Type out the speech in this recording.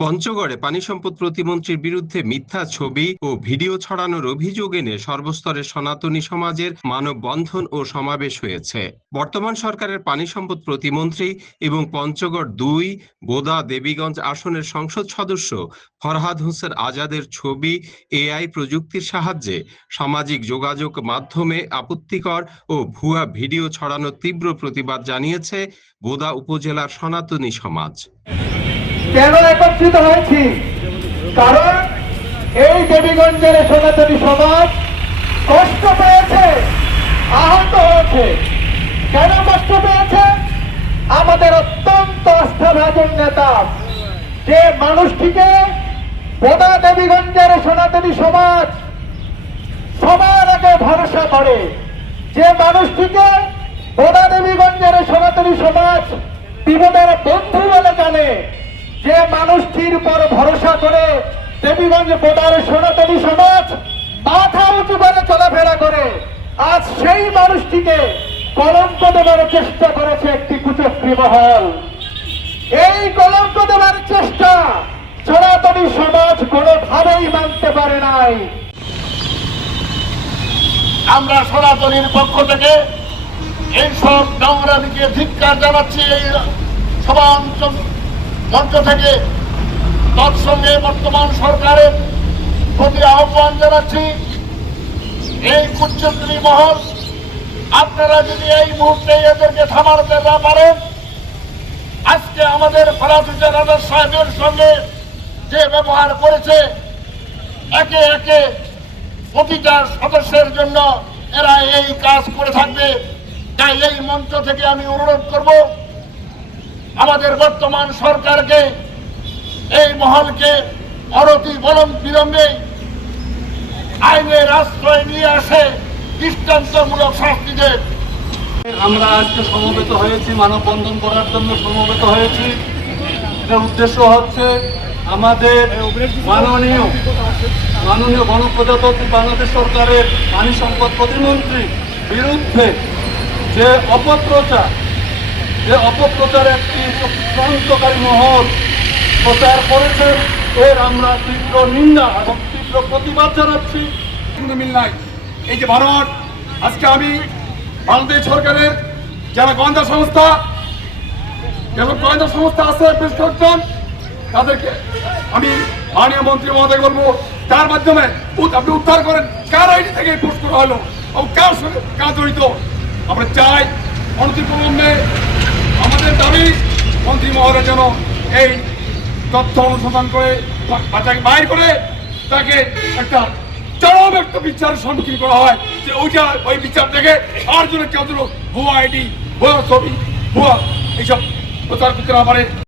পঞ্চগড়ে পানি সম্পদ প্রতিমন্ত্রীর বিরুদ্ধে মিথ্যা ছবি ও ভিডিও ছড়ানোর অভিযোগ এনে সর্বস্তরের সনাতনী সমাজের মানববন্ধন ও সমাবেশ হয়েছে। বর্তমান সরকারের পানি সম্পদ প্রতিমন্ত্রী এবং পঞ্চগড় ২ বোদা দেবীগঞ্জ আসনের সংসদ সদস্য ফরহাদ হোসেন আজাদের ছবি এআই প্রযুক্তির সাহায্যে সামাজিক যোগাযোগ মাধ্যমে আপত্তিকর ও ভুয়া ভিডিও ছড়ানোর তীব্র প্রতিবাদ জানিয়েছে বোদা উপজেলার সনাতনী সমাজ। কেন একত্রিত হয়েছি? কারণ এই দেবীগঞ্জের সনাতনী সমাজ কষ্ট পেয়েছে, আহত হয়েছে। কেন কষ্ট পেয়েছে? আমাদের অত্যন্ত আস্থাভাজন নেতা যে মানুষটিকে বোদা দেবীগঞ্জের সনাতনী সমাজ সবার আগে ভরসা করে, যে মানুষটিকে বোদা দেবীগঞ্জের সনাতনী সমাজ বিপদের বন্ধু বলে জানে, যে মানুষটির উপর ভরসা করে দেবীগঞ্জ বোদার সনাতনী সমাজ মাথা উঁচু করে চলাফেরা করে, আজ সেই মানুষটিকে কলঙ্ক দেবার চেষ্টা করেছে একটি কুচক্রী মহল। এই কলঙ্ক দেবার চেষ্টা সনাতনী সমাজ কোনোভাবেই মানতে পারে নাই। আমরা সনাতনীর পক্ষ থেকে এইসব নোংরামিকে ধিক্কার জানাচ্ছি। এই সভা মঞ্চ থেকে তৎসঙ্গে বর্তমান সরকারের প্রতি আহ্বান জানাচ্ছি, এই কুচক্রী মহল আপনারা যদি এই মুহূর্তে এদেরকে থামাতে না পারেন, আজকে আমাদের ফরহাদ হোসেন আজাদ সাহেবের সঙ্গে যে ব্যবহার করেছে, একে একে প্রতিটা সদস্যের জন্য এরা এই কাজ করে থাকবে। তাই এই মঞ্চ থেকে আমি অনুরোধ করব আমাদের বর্তমান সরকারকে এই মহলকে অনতি বিলম্বে আইনের আশ্রয় নিয়ে আসে দৃষ্টান্তমূলক শাস্তি দেয়। আমরা আজকে সমবেত হয়েছি, মানববন্ধন করার জন্য সমবেত হয়েছি। এটার উদ্দেশ্য হচ্ছে আমাদের মাননীয় গণপ্রজাতন্ত্রী বাংলাদেশ সরকারের পানি সম্পদ প্রতিমন্ত্রী বিরুদ্ধে যে অপপ্রচার একটি চক্রান্তকারী মহল প্রচার করেছে, এর আমরা তীব্র নিন্দা এবং তীব্র প্রতিবাদ জানাচ্ছি। মিল নাই। এই যে ভারত, আজকে আমি বাংলাদেশ সরকারের যারা গোয়েন্দা সংস্থা আছে বেশ কয়েকজন, তাদেরকে আমি মাননীয় মন্ত্রী মহোদয় বলবো, তার মাধ্যমে আপনি উদ্ধার করেন কার আইডি থেকে পোস্ট করা হলো এবং কার সঙ্গে কাজ জড়িত। আমরা চাই অনতিবিলম্বে আমাদের দাবি মন্ত্রী মহোদয় যেন এই তথ্য অনুসন্ধান করে তাকে বাইর করে তাকে একটা চরম একটা বিচারের সম্মুখীন করা হয়, যে ওই বিচার থেকে আর জন্য কেউ যেন ভুয়া আইডি, ভুয়া ছবি, ভুয়া এইসব প্রচার করতে না পারে।